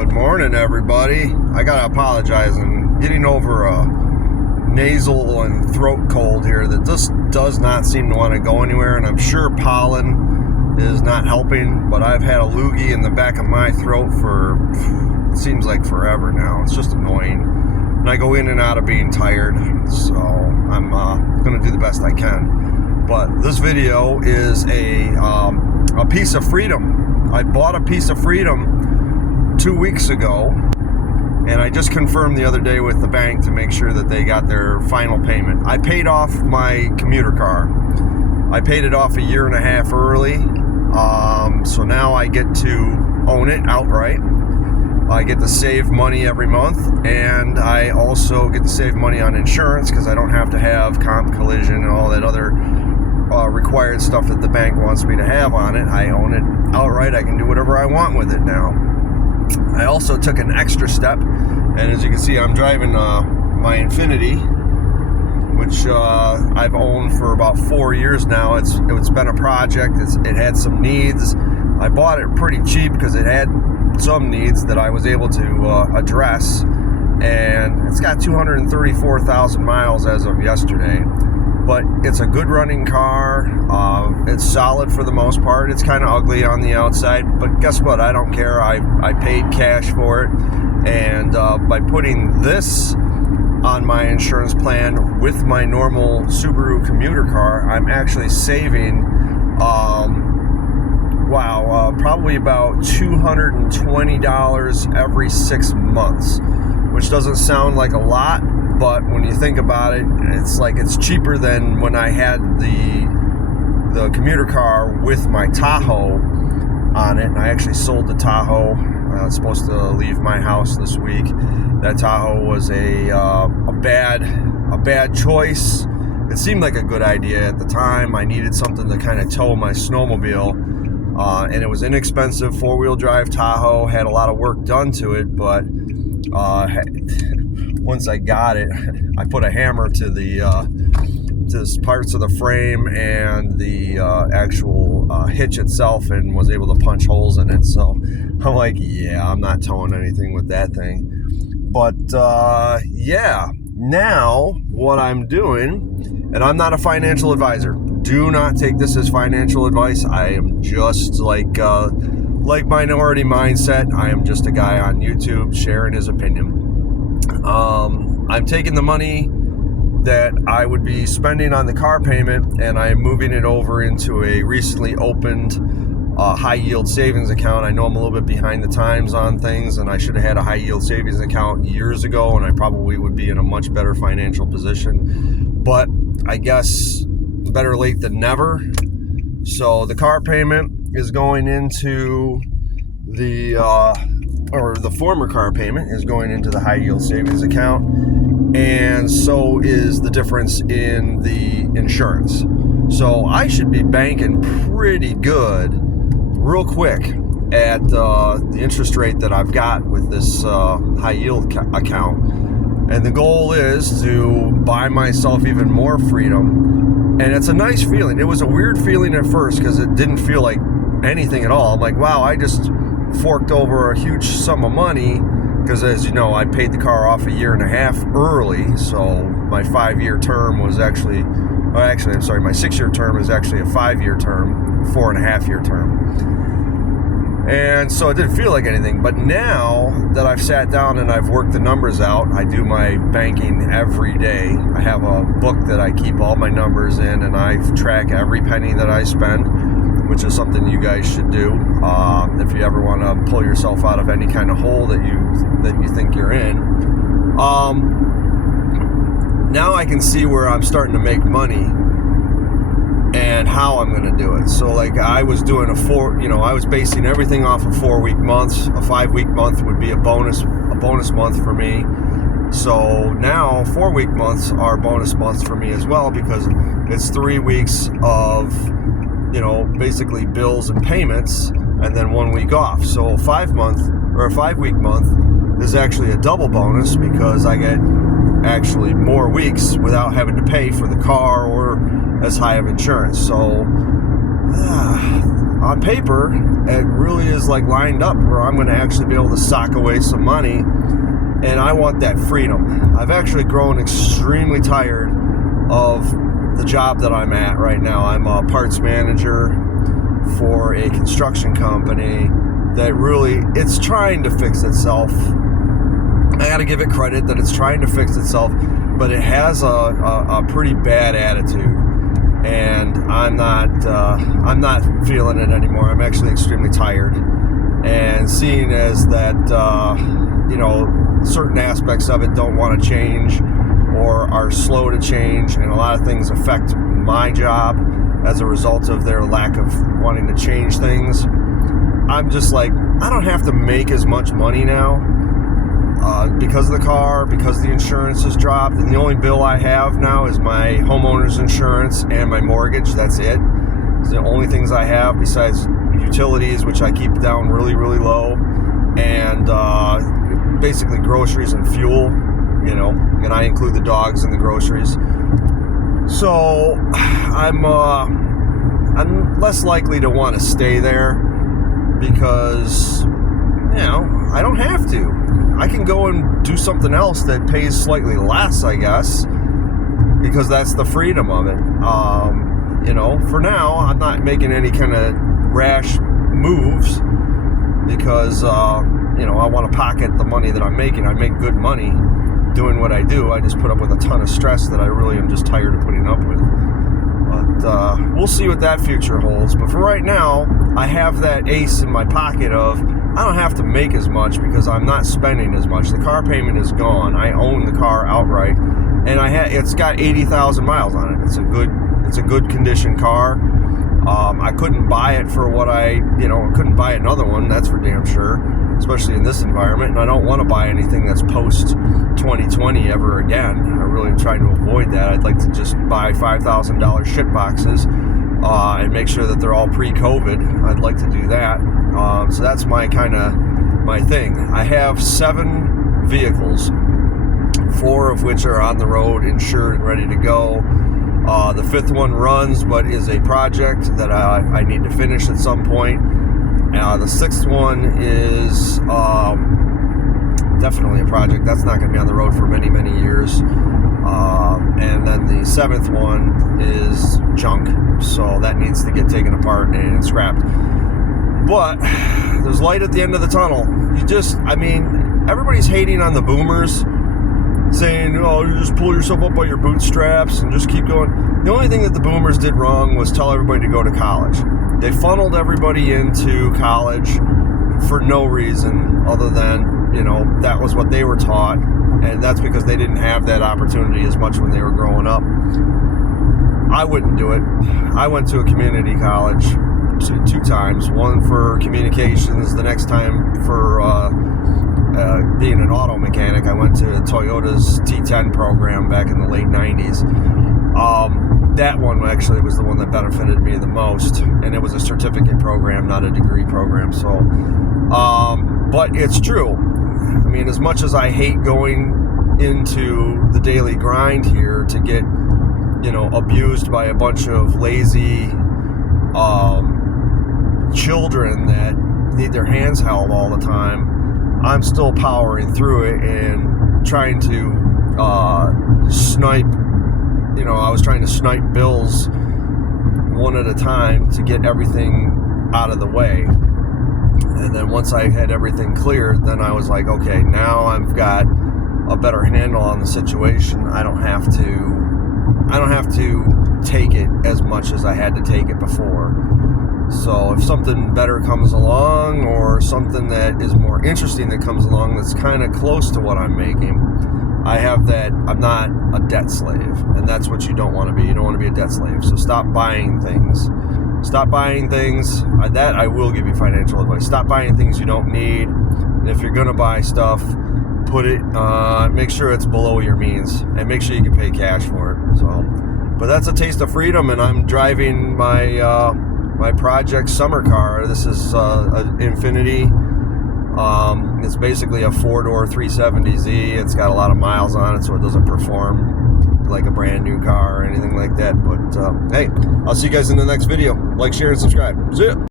Good morning, everybody. I gotta apologize. I'm getting over a nasal and throat cold here that just does not seem to want to go anywhere, and I'm sure pollen is not helping, but I've had a loogie in the back of my throat for, it seems like forever now. It's just annoying. And I go in and out of being tired, so I'm gonna do the best I can. But this video is a piece of freedom. I bought a piece of freedom 2 weeks ago, and I just confirmed the other day with the bank to make sure that they got their final payment. I paid off my commuter car. I paid it off 1.5 years early, so now I get to own it outright. I get to save money every month, and I also get to save money on insurance because I don't have to have comp, collision, and all that other required stuff that the bank wants me to have on it. I own it outright. I can do whatever I want with it now. I also took an extra step, and as you can see, I'm driving my Infiniti, which I've owned for about 4 years now. It's been a project. It had some needs. I bought it pretty cheap because it had some needs that I was able to address, and it's got 234,000 miles as of yesterday. But it's a good running car. It's solid for the most part. It's kind of ugly on the outside, but guess what? I don't care. I paid cash for it, and by putting this on my insurance plan with my normal Subaru commuter car, I'm actually saving probably about $220 every 6 months, which doesn't sound like a lot, but when you think about it, it's cheaper than when I had the commuter car with my Tahoe on it. And I actually sold the Tahoe. It's supposed to leave my house this week. That Tahoe was a bad choice. It seemed like a good idea at the time. I needed something to kind of tow my snowmobile, and it was inexpensive. 4-wheel drive Tahoe, had a lot of work done to it, but once I got it, I put a hammer to the parts of the frame and the actual hitch itself, and was able to punch holes in it. So I'm like, yeah, I'm not towing anything with that thing. But now what I'm doing, and I'm not a financial advisor. Do not take this as financial advice. I am just like Minority Mindset. I am just a guy on YouTube sharing his opinion. I'm taking the money that I would be spending on the car payment, and I am moving it over into a recently opened high yield savings account. I know I'm a little bit behind the times on things, and I should have had a high yield savings account years ago, and I probably would be in a much better financial position. But I guess better late than never. So the car payment is going into the former car payment is going into the high yield savings account, and so is the difference in the insurance. So I should be banking pretty good real quick at the interest rate that I've got with this high yield account. And the goal is to buy myself even more freedom. And it's a nice feeling. It was a weird feeling at first because it didn't feel like anything at all. I'm like, wow, I just forked over a huge sum of money, because as you know, I paid the car off 1.5 years early. So my 5-year term was my 6-year term is actually a 5-year term, 4.5-year term. And so it didn't feel like anything. But now that I've sat down and I've worked the numbers out, I do my banking every day. I have a book that I keep all my numbers in, and I track every penny that I spend, which is something you guys should do if you ever want to pull yourself out of any kind of hole that you think you're in. Now I can see where I'm starting to make money and how I'm going to do it. So like I was doing I was basing everything off of 4-week months. A 5-week month would be a bonus month for me. So now 4-week months are bonus months for me as well, because it's 3 weeks of basically bills and payments, and then 1 week off. So a 5-week month is actually a double bonus, because I get actually more weeks without having to pay for the car or as high of insurance. So on paper, it really is like lined up where I'm going to actually be able to sock away some money, and I want that freedom. I've actually grown extremely tired of the job that I'm at right now. I'm a parts manager for a construction company that really, it's trying to fix itself. I got to give it credit that it's trying to fix itself, but it has a pretty bad attitude, and I'm not feeling it anymore. I'm actually extremely tired, and seeing as that certain aspects of it don't want to change or are slow to change, and a lot of things affect my job as a result of their lack of wanting to change things. I'm just like, I don't have to make as much money now because of the car, because the insurance has dropped, and the only bill I have now is my homeowner's insurance and my mortgage. That's it. It's the only things I have besides utilities, which I keep down really, really low, and basically groceries and fuel, and I include the dogs in the groceries. So I'm less likely to want to stay there because, I don't have to. I can go and do something else that pays slightly less, I guess, because that's the freedom of it. For now, I'm not making any kind of rash moves because, I want to pocket the money that I'm making. I make good money doing what I do. I just put up with a ton of stress that I really am just tired of putting up with. But we'll see what that future holds. But for right now, I have that ace in my pocket of I don't have to make as much because I'm not spending as much. The car payment is gone. I own the car outright, and it's got 80,000 miles on it. It's a good condition car. I couldn't buy it for what I couldn't buy another one. That's for damn sure, especially in this environment. And I don't want to buy anything that's post 2020 ever again. I really am trying to avoid that. I'd like to just buy $5,000 shit boxes and make sure that they're all pre-COVID. I'd like to do that. So that's my thing. I have 7 vehicles, 4 of which are on the road, insured and ready to go. The 5th one runs, but is a project that I need to finish at some point. The 6th one is definitely a project that's not going to be on the road for many, many years. And then the 7th one is junk, so that needs to get taken apart and scrapped. But there's light at the end of the tunnel. Everybody's hating on the boomers, saying, you just pull yourself up by your bootstraps and just keep going. The only thing that the boomers did wrong was tell everybody to go to college. They funneled everybody into college for no reason other than, that was what they were taught, and that's because they didn't have that opportunity as much when they were growing up. I wouldn't do it. I went to a community college 2 times, one for communications, the next time for being an auto mechanic. I went to Toyota's T10 program back in the late 90s. That one actually was the one that benefited me the most, and it was a certificate program, not a degree program. So, but it's true. As much as I hate going into the daily grind here to get, abused by a bunch of lazy children that need their hands held all the time, I'm still powering through it and trying to snipe. I was trying to snipe bills one at a time to get everything out of the way. And then once I had everything cleared, then I was like, okay, now I've got a better handle on the situation. I don't have to take it as much as I had to take it before. So if something better comes along, or something that is more interesting that comes along that's kind of close to what I'm making, I have that. I'm not a debt slave, and that's what you don't want to be. You don't want to be a debt slave. So stop buying things. Stop buying things. That I will give you financial advice. Stop buying things you don't need. And if you're gonna buy stuff, put it. Make sure it's below your means, and make sure you can pay cash for it. So, but that's a taste of freedom, and I'm driving my my project summer car. This is an Infiniti. It's basically a 4-door 370Z. It's got a lot of miles on it, so it doesn't perform like a brand new car or anything like that. But hey, I'll see you guys in the next video. Like, share, and subscribe. See ya.